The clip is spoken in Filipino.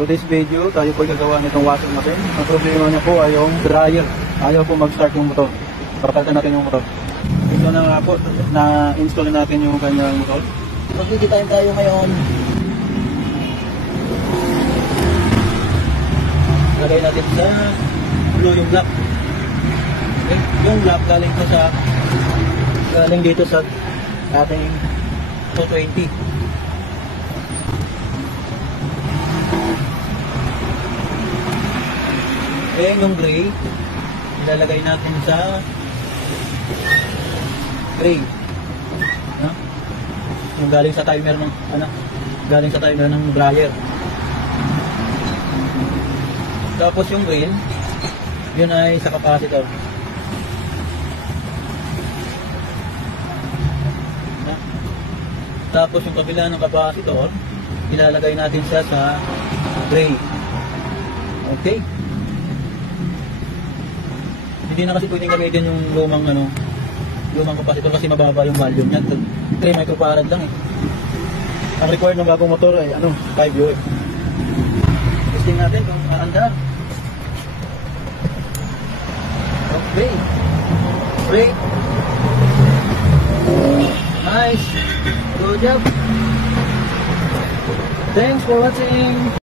Today's video, tayo po gagawa nitong washing machine. Ang problema niya po ay yung dryer. Ayaw po mag-start yung motor. Patatay natin yung motor. Ito na nga po, na-install natin yung kanyang motor. Magkikitayin tayo ngayon. Lagay natin sa blue yung black. Okay? Yung black galing dito sa ating 220. And yung gray, ilalagay natin sa gray. No? Yung galing sa timer ng galing sa timer ng dryer. Tapos yung green, yun ay sa capacitor. No? Tapos yung kabila ng capacitor, ilalagay natin siya sa gray. Okay? Hindi na kasi pwedeng gamitin yung lumang capacitor kasi mababa yung volume niya. 3 microfarad lang eh. Ang required ng bagong motor ay 5 UF. Testing natin kung aandar. Okay. Great. Nice. Good job. Thanks for watching.